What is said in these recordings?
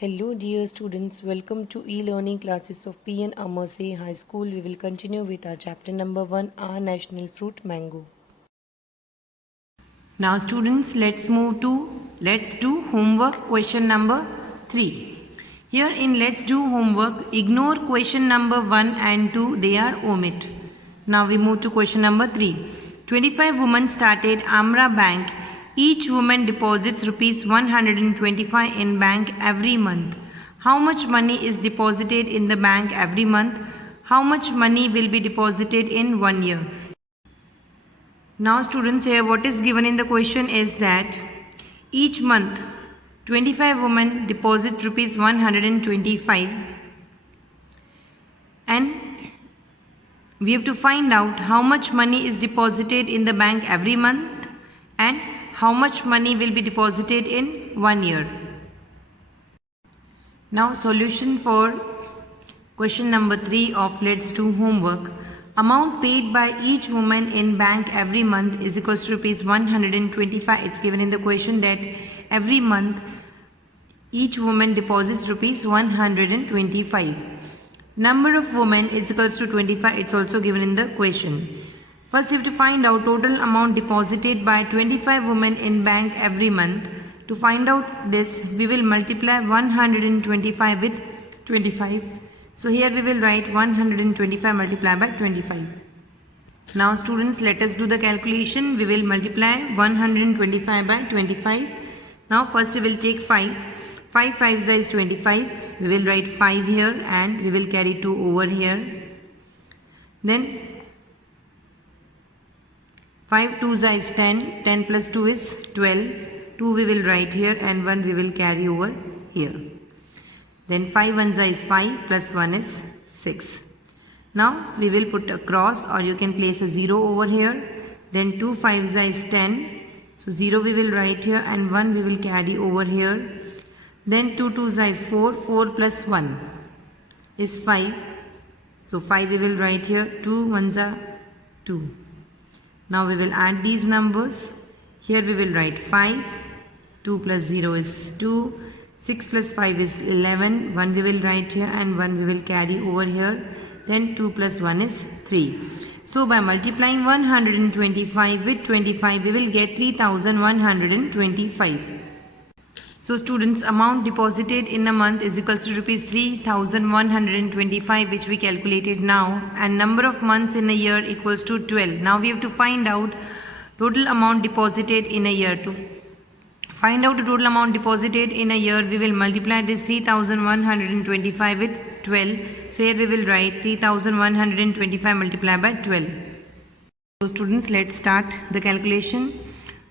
Hello dear students, welcome to e-learning classes of P.N. Amerse High School. We will continue with our chapter number 1, our national fruit mango. Now students, let's do homework question number 3. Here in let's do homework, ignore question number 1 and 2, they are omit. Now we move to question number 3. 25 women started Amra Bank. Each woman deposits rupees 125 in bank every month. How much money is deposited in the bank every month? How much money will be deposited in 1 year? Now students, here what is given in the question is that each month 25 women deposit rupees 125 and we have to find out how much money is deposited in the bank every month and how much money will be deposited in 1 year. Now solution for question number 3 of let's do homework. Amount paid by each woman in bank every month is equals to rupees 125. It's given in the question that every month each woman deposits rupees 125. Number of women is equals to 25. It's also given in the question. First, you have to find out total amount deposited by 25 women in bank every month. To find out this, we will multiply 125 with 25. So here we will write 125 multiplied by 25. Now students, let us do the calculation. We will multiply 125 by 25. Now first we will take 5. 5 5 is 25. We will write 5 here and we will carry 2 over here. Then 5 2 is 10, 10 plus 2 is 12, 2 we will write here and 1 we will carry over here. Then 5 1 is 5 plus 1 is 6. Now we will put a cross or you can place a 0 over here. Then 2 5 is 10, so 0 we will write here and 1 we will carry over here. Then 2 2 is 4, 4 plus 1 is 5, so 5 we will write here, 2 1 are 2. Now we will add these numbers. Here we will write 5, 2 plus 0 is 2, 6 plus 5 is 11, 1 we will write here and 1 we will carry over here. Then 2 plus 1 is 3. So by multiplying 125 with 25, we will get 3125. So students, amount deposited in a month is equals to rupees 3125, which we calculated now, and number of months in a year equals to 12. Now we have to find out total amount deposited in a year. To find out the total amount deposited in a year, we will multiply this 3125 with 12. So here we will write 3125 multiplied by 12. So students, let's start the calculation.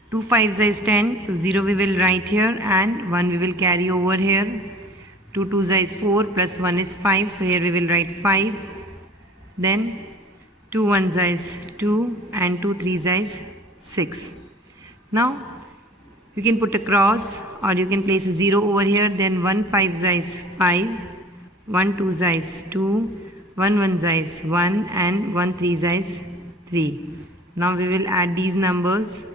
2 5 is 10, so 0 we will write here and 1 we will carry over here. 2 2 is 4 plus 1 is 5, so here we will write 5. Then 2 1 is 2 and 2 3 is 6. Now you can put a cross or you can place a 0 over here. Then 1 5 is 5, 1 2 is 2, 1 1 is 1 and 1 3 is 3. Now we will add these numbers.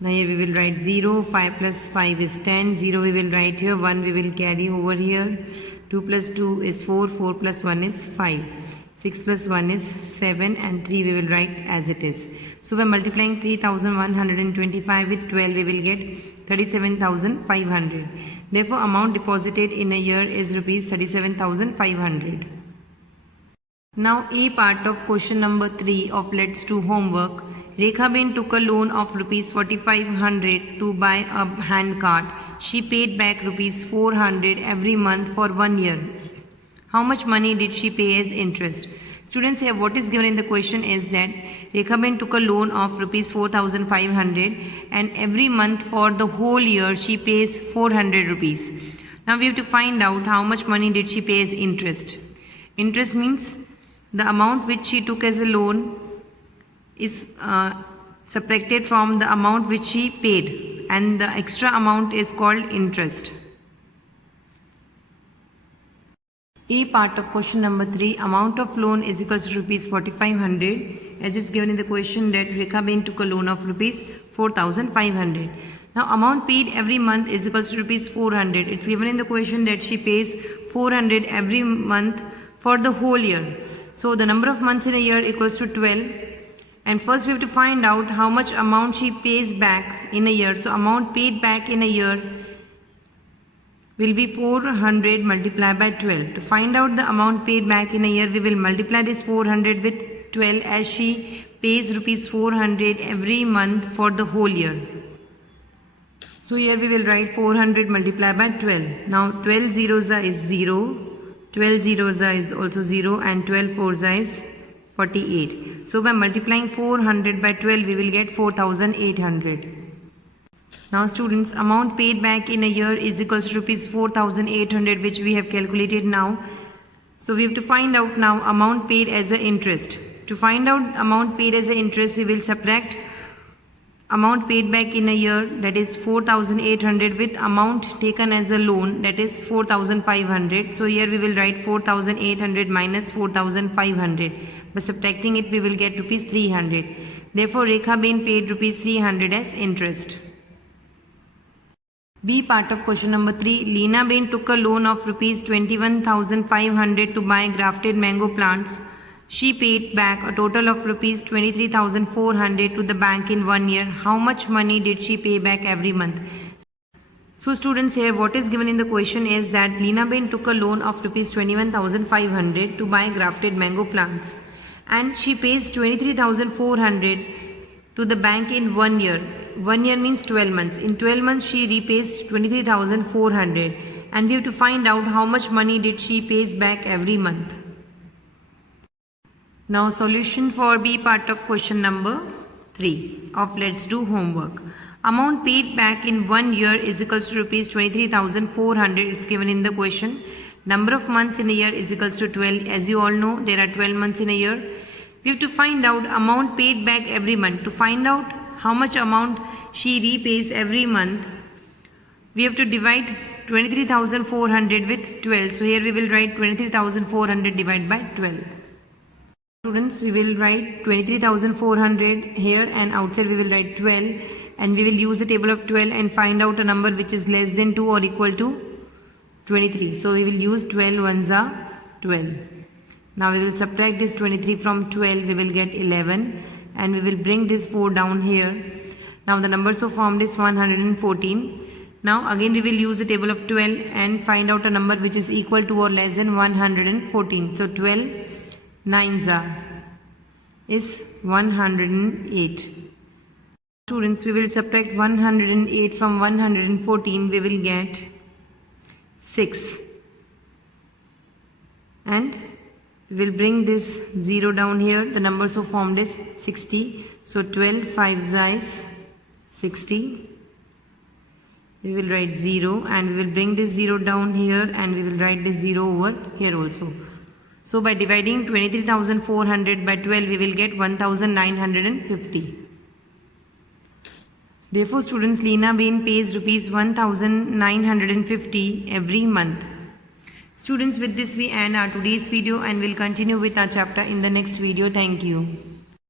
Now here we will write 0, 5 plus 5 is 10, 0 we will write here, 1 we will carry over here, 2 plus 2 is 4, 4 plus 1 is 5, 6 plus 1 is 7 and 3 we will write as it is. So by multiplying 3125 with 12 we will get 37,500. Therefore amount deposited in a year is rupees 37,500. Now A part of question number 3 of let's do homework. Rekhaben took a loan of rupees 4500 to buy a hand cart. She paid back rupees 400 every month for 1 year. How much money did she pay as interest? Students, here what is given in the question is that Rekhaben took a loan of rupees 4500 and every month for the whole year she pays 400 rupees. Now we have to find out how much money did she pay as interest. Interest means the amount which she took as a loan is subtracted from the amount which she paid and the extra amount is called interest. A part of question number 3, amount of loan is equals to rupees 4500 as it's given in the question that Rekhaben took a loan of rupees 4500. Now amount paid every month is equals to rupees 400. It's given in the question that she pays 400 every month for the whole year. So the number of months in a year equals to 12. And first we have to find out how much amount she pays back in a year. So amount paid back in a year will be 400 multiplied by 12. To find out the amount paid back in a year, we will multiply this 400 with 12 as she pays rupees 400 every month for the whole year. So here we will write 400 multiplied by 12. Now 12 zeros is 0, 12 zeros is also 0 and 12 fours is 48. So by multiplying 400 by 12 we will get 4800. Now students, amount paid back in a year is equals to rupees 4800, which we have calculated now. So we have to find out now amount paid as a interest. To find out amount paid as a interest, we will subtract amount paid back in a year, that is 4800, with amount taken as a loan, that is 4500. So here we will write 4800 minus 4500. By subtracting it we will get rupees 300. Therefore Rekha Ben paid rupees 300 as interest. B part of question number 3. Leena Ben took a loan of rupees 21,500 to buy grafted mango plants. She paid back a total of rupees 23,400 to the bank in 1 year. How much money did she pay back every month? So students, here what is given in the question is that Leena Ben took a loan of rupees 21,500 to buy grafted mango plants, and she pays 23,400 to the bank in 1 year. 1 year means 12 months. In 12 months she repays 23,400, and we have to find out how much money did she pays back every month. Now solution for B part of question number 3 of let's do homework. Amount paid back in 1 year is equals to rupees 23,400. It's given in the question. Number of months in a year is equals to 12. As you all know, there are 12 months in a year. We have to find out amount paid back every month. To find out how much amount she repays every month, we have to divide 23,400 with 12. So here we will write 23,400 divided by 12. Students, we will write 23,400 here, and outside we will write 12, and we will use the table of 12 and find out a number which is less than 2 or equal to 23. So we will use 12 ones are 12. Now we will subtract this 23 from 12, we will get 11, and we will bring this 4 down here. Now the number so formed is 114. Now again we will use the table of 12 and find out a number which is equal to or less than 114. So 12 nines is 108. Students, we will subtract 108 from 114, we will get 6. And we will bring this 0 down here. The number so formed is 60. So 12 5s is 60. We will write 0, and we will bring this 0 down here, and we will write this 0 over here also. So by dividing 23,400 by 12, we will get 1,950. Therefore students, Leena Ben pays rupees 1,950 every month. Students, with this we end our today's video, and will continue with our chapter in the next video. Thank you.